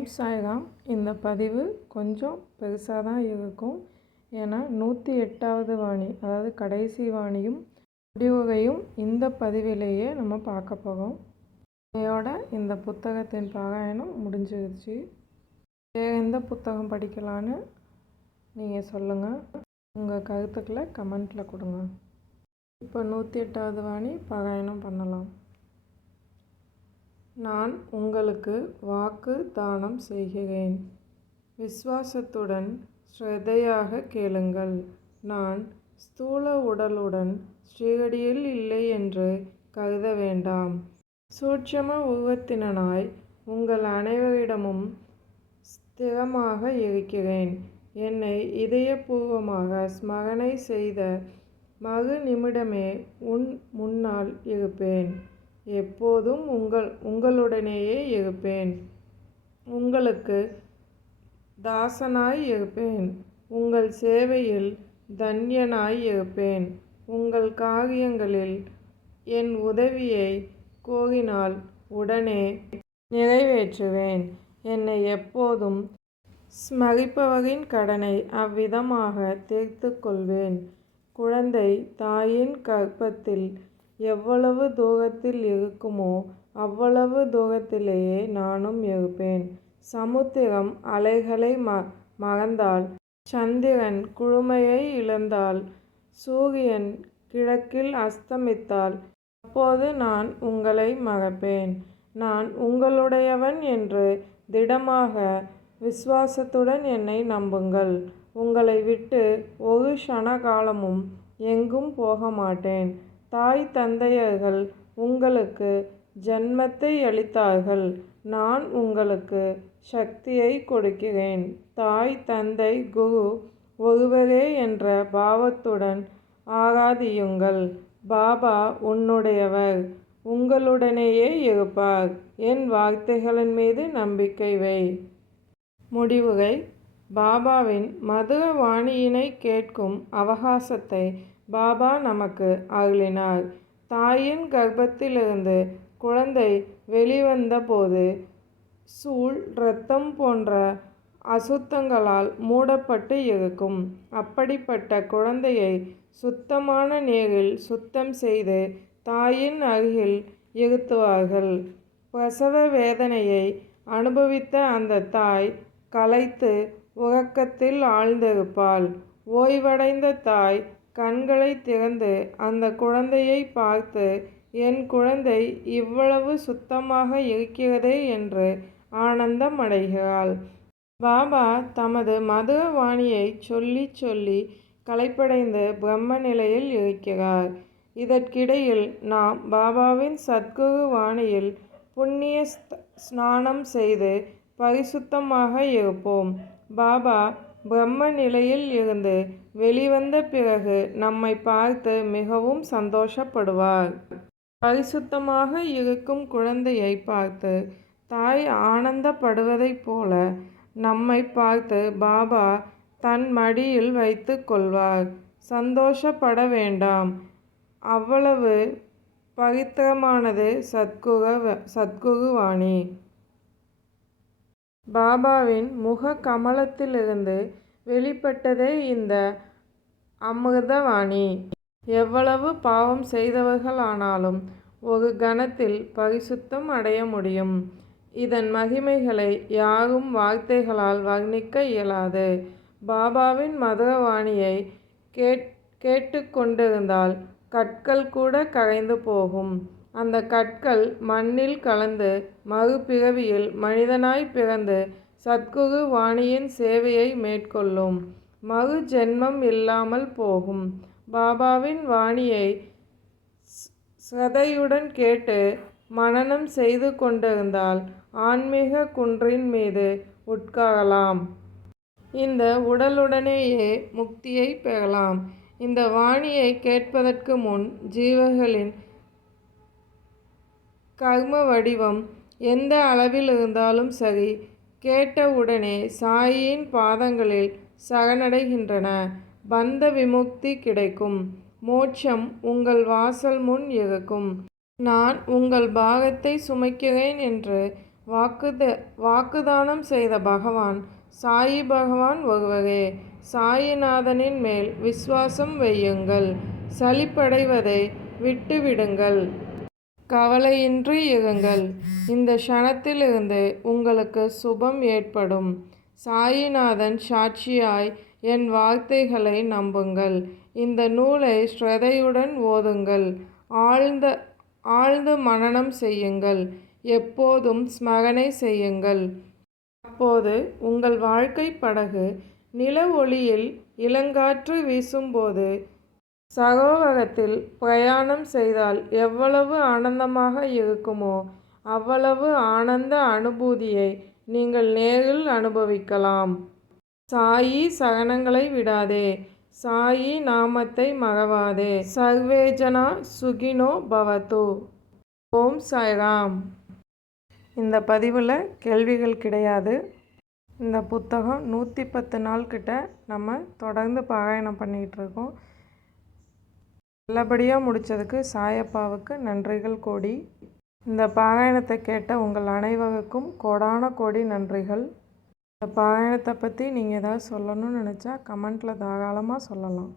ஓம் சாய்ராம் இந்த பதிவு கொஞ்சம் பெருசாக தான் இருக்கும். ஏன்னா நூற்றி எட்டாவது வாணி அதாவது கடைசி வாணியும் முடிவுகையும் இந்த பதிவிலேயே நம்ம பார்க்க போகிறோம் இதையோட இந்த புத்தகத்தின் பாராயணம் முடிஞ்சிருச்சு. வேறு எந்த புத்தகம் படிக்கலான்னு நீங்கள் சொல்லுங்கள் உங்கள் கருத்துக்களை கமெண்ட்டில் கொடுங்க. இப்போ நூற்றி எட்டாவது வாணி பாராயணம் பண்ணலாம். நான் உங்களுக்கு வாக்கு தானம் செய்கிறேன். விசுவாசத்துடன் ஸ்ரத்தையாக கேளுங்கள். நான் ஸ்தூல உடலுடன் ஸ்ரீகடியில் இல்லை என்று கருத வேண்டாம். சூட்சம உருவத்தினனாய் உங்கள் அனைவரிடமும் ஸ்திரமாக இருக்கிறேன். என்னை இதயபூர்வமாக ஸ்மரணை செய்த மறு நிமிடமே உன் முன்னால் இருப்பேன். எப்போதும் உங்கள் உங்களுடனேயே இருப்பேன். உங்களுக்கு தாசனாய் இருப்பேன். உங்கள் சேவையில் தன்யனாய் இருப்பேன். உங்கள் காரியங்களில் என் உதவியை கோரினால் உடனே நிறைவேற்றுவேன். என்னை எப்போதும் ஸ்மரிப்பவரின் கடனை அவ்விதமாக தீர்த்து கொள்வேன். குழந்தை தாயின் கற்பத்தில் எவ்வளவு தூரத்தில் இருக்குமோ அவ்வளவு தூரத்திலேயே நானும் இருப்பேன் சமுத்திரம் அலைகளை ம மறந்தால் சந்திரன் குழுமையை இழந்தால் சூரியன் கிழக்கில் அஸ்தமித்தால் அப்போது நான் உங்களை மறப்பேன். நான் உங்களுடையவன் என்று திடமாக விசுவாசத்துடன் என்னை நம்புங்கள். உங்களை விட்டு ஒரு க்ஷண காலமும் எங்கும் போக மாட்டேன் தாய் தந்தையர்கள் உங்களுக்கு ஜன்மத்தை அளித்தார்கள். நான் உங்களுக்கு சக்தியை கொடுக்கிறேன். தாய் தந்தை குரு ஒருவரே என்ற பாவத்துடன் ஆகாதியுங்கள் பாபா உன்னுடையவர் உங்களுடனேயே இருப்பார். என் வார்த்தைகளின் மீது நம்பிக்கை வை. முடிவுரை. பாபாவின் மதுர வாணியினை கேட்கும் அவகாசத்தை பாபா நமக்கு அருளினார். தாயின் கர்ப்பத்திலிருந்து குழந்தை வெளிவந்தபோது சூழ் இரத்தம் போன்ற அசுத்தங்களால் மூடப்பட்டு இருக்கும். அப்படிப்பட்ட குழந்தையை சுத்தமான நீரில் சுத்தம் செய்து தாயின் அருகில் இருத்துவார்கள். பிரசவ வேதனையை அனுபவித்த அந்த தாய் கலைத்து உறக்கத்தில் ஆழ்ந்திருப்பாள். ஓய்வடைந்த தாய் கண்களை திறந்து அந்த குழந்தையை பார்த்து என் குழந்தை இவ்வளவு சுத்தமாக இருக்கிறதே என்று ஆனந்தம் அடைகிறாள். பாபா தமது மதுர வாணியை சொல்லி சொல்லி களைப்படைந்து பிரம்ம நிலையில் இருக்கிறார். இதற்கிடையில் நாம் பாபாவின் சத்குரு வாணியில் புண்ணிய ஸ்நானம் செய்து பரிசுத்தமாக இருப்போம். பாபா பிரம்ம நிலையில் இருந்து வெளிவந்த பிறகு நம்மை பார்த்து மிகவும் சந்தோஷப்படுவார். பரிசுத்தமாக இருக்கும் குழந்தையை பார்த்து தாய் ஆனந்தப்படுவதைப் போல நம்மை பார்த்து பாபா தன் மடியில் வைத்து கொள்வார். சந்தோஷப்பட வேண்டாம். அவ்வளவு பவித்திரமானது சத்குரு சத்குருவாணி. பாபாவின் முக கமலத்திலிருந்து வெளிப்பட்டதே இந்த அமிர்தவாணி. எவ்வளவு பாவம் செய்தவர்களானாலும் ஒரு கணத்தில் பரிசுத்தம் அடைய முடியும். இதன் மகிமைகளை யாரும் வார்த்தைகளால் வர்ணிக்க இயலாது. பாபாவின் மதுரவாணியை கேட் கேட்டுக்கொண்டிருந்தால் கற்கள் கூட கரைந்து போகும். அந்த கற்கள் மண்ணில் கலந்து மறுபிறவியில் மனிதனாய் பிறந்து சத்குரு வாணியின் சேவையை மேற்கொள்ளும். மறு ஜென்மம் இல்லாமல் போகும். பாபாவின் வாணியை ஸ்ரதையுடன் கேட்டு மனனம் செய்து கொண்டிருந்தால் ஆன்மீக குன்றின் மீது உட்காரலாம். இந்த உடலுடனேயே முக்தியை பெறலாம். இந்த வாணியை கேட்பதற்கு முன் ஜீவர்களின் கர்ம வடிவம் எந்த அளவில் இருந்தாலும் சரி கேட்டவுடனே சாயின் பாதங்களில் சரணடைகின்றன. பந்த விமுக்தி கிடைக்கும். மோட்சம் உங்கள் வாசல் முன் இருக்கும் நான் உங்கள் பாகத்தை சுமைக்கிறேன் என்று வாக்குத வாக்குதானம் செய்த பகவான் சாயி பகவான் ஒருவரே சாயிநாதனின் மேல் விசுவாசம் வையுங்கள். சலிப்படைவதை விட்டுவிடுங்கள். கவலையின்றி இருங்கள். இந்த க்ஷணத்திலிருந்து உங்களுக்கு சுபம் ஏற்படும். சாயிநாதன் சாட்சியாய் என் வார்த்தைகளை நம்புங்கள். இந்த நூலை ஸ்ரதையுடன் ஓதுங்கள். ஆழ்ந்த ஆழ்ந்து மனனம் செய்யுங்கள். எப்போதும் ஸ்மரணை செய்யுங்கள். அப்போது உங்கள் வாழ்க்கை படகு நில ஒளியில் இளங்காற்று வீசும்போது சரோவரத்தில் பிரயாணம் செய்தால் எவ்வளவு ஆனந்தமாக இருக்குமோ அவ்வளவு ஆனந்த அனுபூதியை நீங்கள் நேரில் அனுபவிக்கலாம். சாயி சகனங்களை விடாதே. சாயி நாமத்தை மறவாதே. சர்வேஜனா சுகினோ பவத்து ஓம் சாய்ராம். இந்த பதிவில் கேள்விகள் கிடையாது. இந்த புத்தகம் நூற்றி பத்து நாள் கிட்ட நம்ம தொடர்ந்து பாராயணம் பண்ணிகிட்டு இருக்கோம். நல்லபடியாக முடித்ததுக்கு சாயப்பாவுக்கு நன்றிகள் கோடி. இந்த பாராயணத்தை கேட்ட உங்கள் அனைவருக்கும் கோடான கோடி நன்றிகள். இந்த பாராயணத்தை பற்றி நீங்கள் ஏதாவது சொல்லணும்னு நினச்சா கமெண்ட்டில் தாராளமாக சொல்லலாம்.